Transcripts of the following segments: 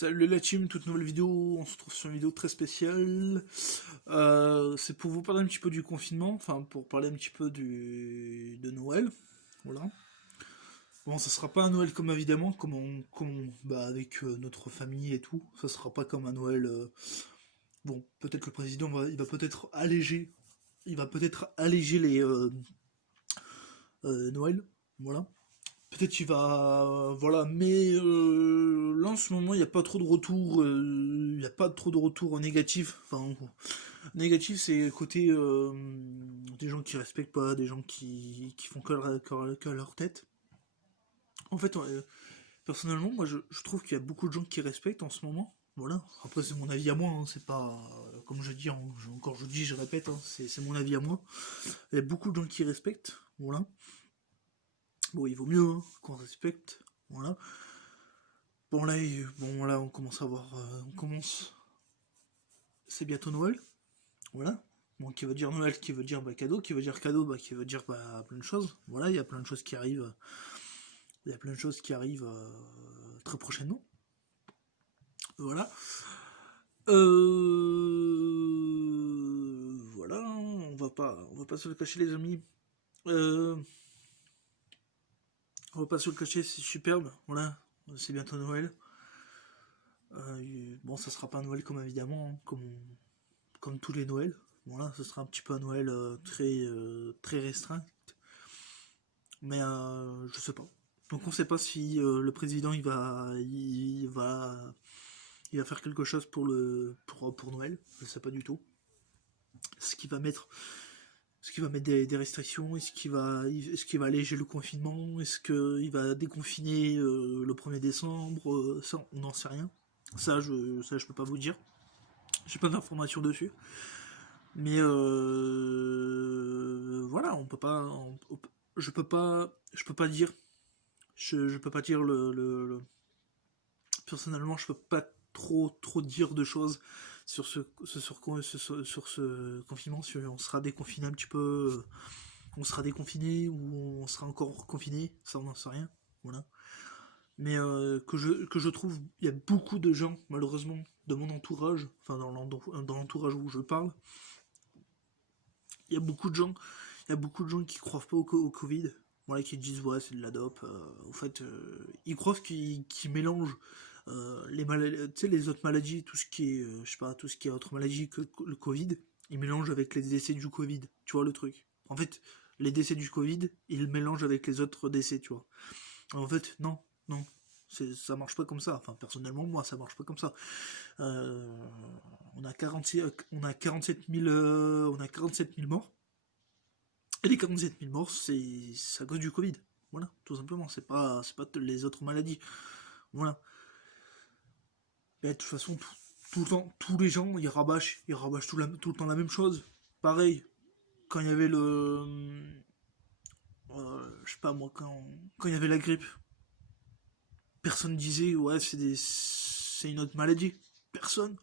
Salut la team, toute nouvelle vidéo, on se trouve sur une vidéo très spéciale. C'est pour vous parler un petit peu du confinement, enfin pour parler un petit peu de Noël. Voilà. Bon, ça sera pas un Noël comme évidemment, bah, avec notre famille et tout. Ça sera pas comme un Noël. Bon, peut-être que le président il va peut-être alléger. Il va peut-être alléger les Noël. Voilà. Peut-être qu'il va. Voilà, mais là en ce moment, il n'y a pas trop de retours. Il n'y a pas trop de retours négatifs. Enfin, négatif, c'est côté des gens qui respectent pas, des gens qui font que leur tête. En fait, personnellement, moi je trouve qu'il y a beaucoup de gens qui respectent en ce moment. Voilà. Après, c'est mon avis à moi, hein, c'est pas. Comme je dis, encore je dis, je répète, hein, c'est mon avis à moi. Il y a beaucoup de gens qui respectent. Voilà. Bon, il vaut mieux hein, qu'on respecte. Voilà. Bon là, bon là, on commence à voir, on commence. C'est bientôt Noël, voilà. Bon, qui veut dire Noël, qui veut dire bah, cadeau, qui veut dire cadeau, bah, qui veut dire bah, plein de choses. Voilà, il y a plein de choses qui arrivent. Il y a plein de choses qui arrivent très prochainement. Voilà. Voilà, on va pas se le cacher les amis. On va pas se le cacher, c'est superbe. Voilà, c'est bientôt Noël. Bon, ça sera pas un Noël comme évidemment, hein, comme tous les Noëls. Voilà, ce sera un petit peu un Noël très restreint. Mais je sais pas. Donc on sait pas si le président il va faire quelque chose pour Noël. Je sais pas du tout. Ce qu'il va mettre, des restrictions. Est-ce qu'il va alléger le confinement? Est-ce qu'il va déconfiner le 1er décembre? Ça, on n'en sait rien. Ça, je peux pas vous dire. J'ai pas d'informations dessus. Mais voilà, on peut pas, je peux pas dire, je peux pas dire personnellement, je peux pas trop dire de choses sur ce confinement, si on sera déconfiné un petit peu, on sera déconfiné ou on sera encore confiné, ça on n'en sait rien, voilà. Mais que je trouve, il y a beaucoup de gens, malheureusement, de mon entourage, enfin dans l'entourage où je parle, il y a beaucoup de gens, qui croient pas au Covid, voilà, qui disent ouais c'est de la dope. En fait, ils croient qu'ils mélangent les maladies, tu sais, les autres maladies, tout ce qui est, je sais pas, tout ce qui est autre maladie que le Covid, ils mélangent avec les décès du Covid. Tu vois le truc. En fait, les décès du Covid, ils le mélangent avec les autres décès, tu vois. En fait, non, non. Ça marche pas comme ça. Enfin, personnellement, moi, ça marche pas comme ça. Euh, on a 46, on a 47 000, on a 47 000 morts. Et les 47 000 morts, c'est à cause du Covid. Voilà, tout simplement. C'est pas les autres maladies. Voilà. Et de toute façon, tout le temps, tous les gens, ils rabâchent tout le temps la même chose. Pareil, quand il y avait je sais pas moi, quand il y avait la grippe, personne disait, ouais, c'est une autre maladie. Personne.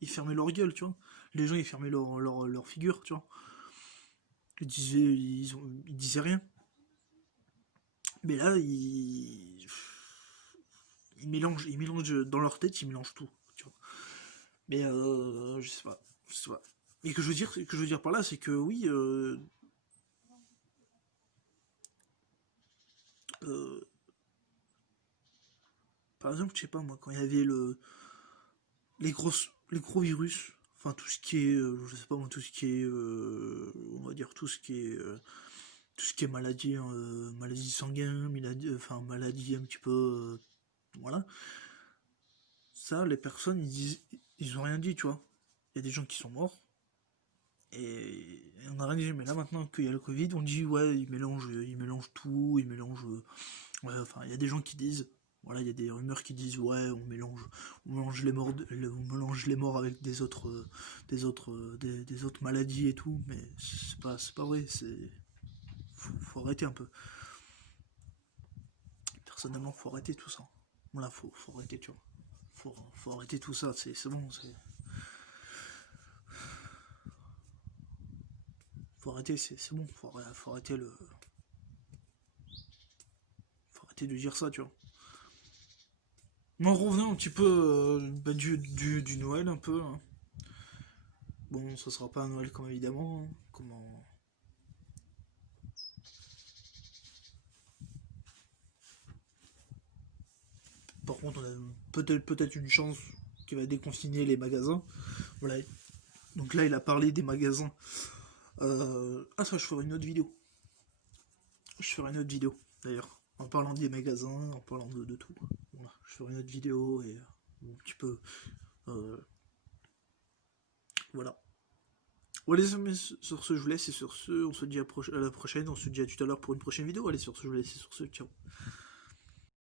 Ils fermaient leur gueule, tu vois. Les gens, ils fermaient leur figure, tu vois. Ils disaient rien. Mais là, ils mélangent dans leur tête, ils mélangent tout, tu vois. Mais je sais pas, je sais pas. Et que je veux dire par là, c'est que oui, euh, par exemple, je sais pas moi, quand il y avait les gros virus, enfin tout ce qui est, je sais pas moi, tout ce qui est, on va dire tout ce qui est maladie, hein, maladie sanguine, enfin maladie un petit peu, voilà. Ça, les personnes, ils ont rien dit, tu vois. Il y a des gens qui sont morts, et on a rien dit. Mais là, maintenant qu'il y a le Covid, on dit, ouais, ils mélangent tout, ils mélangent. Ouais, enfin, il y a des gens qui disent, voilà, il y a des rumeurs qui disent, ouais, on mélange les morts, on mélange les morts avec des autres maladies et tout, mais c'est pas vrai, faut arrêter un peu. Personnellement, faut arrêter tout ça. Voilà, faut arrêter, tu vois. Faut arrêter tout ça, c'est bon, faut arrêter, c'est bon, faut arrêter de dire ça, tu vois. On revient un petit peu du Noël un peu, hein. Bon, ça sera pas un Noël comme évidemment, hein. Comment. Par contre, on a peut-être une chance qui va déconfiner les magasins. Voilà. Donc là, il a parlé des magasins. Ah, ça, je ferai une autre vidéo. Je ferai une autre vidéo, d'ailleurs. En parlant des magasins, en parlant de tout. Voilà. Je ferai une autre vidéo et un petit peu. euh, voilà. Bon, allez, mais sur ce, je vous laisse. Et sur ce, on se dit à la prochaine. On se dit à tout à l'heure pour une prochaine vidéo. Allez, sur ce, je vous laisse. Et sur ce, ciao.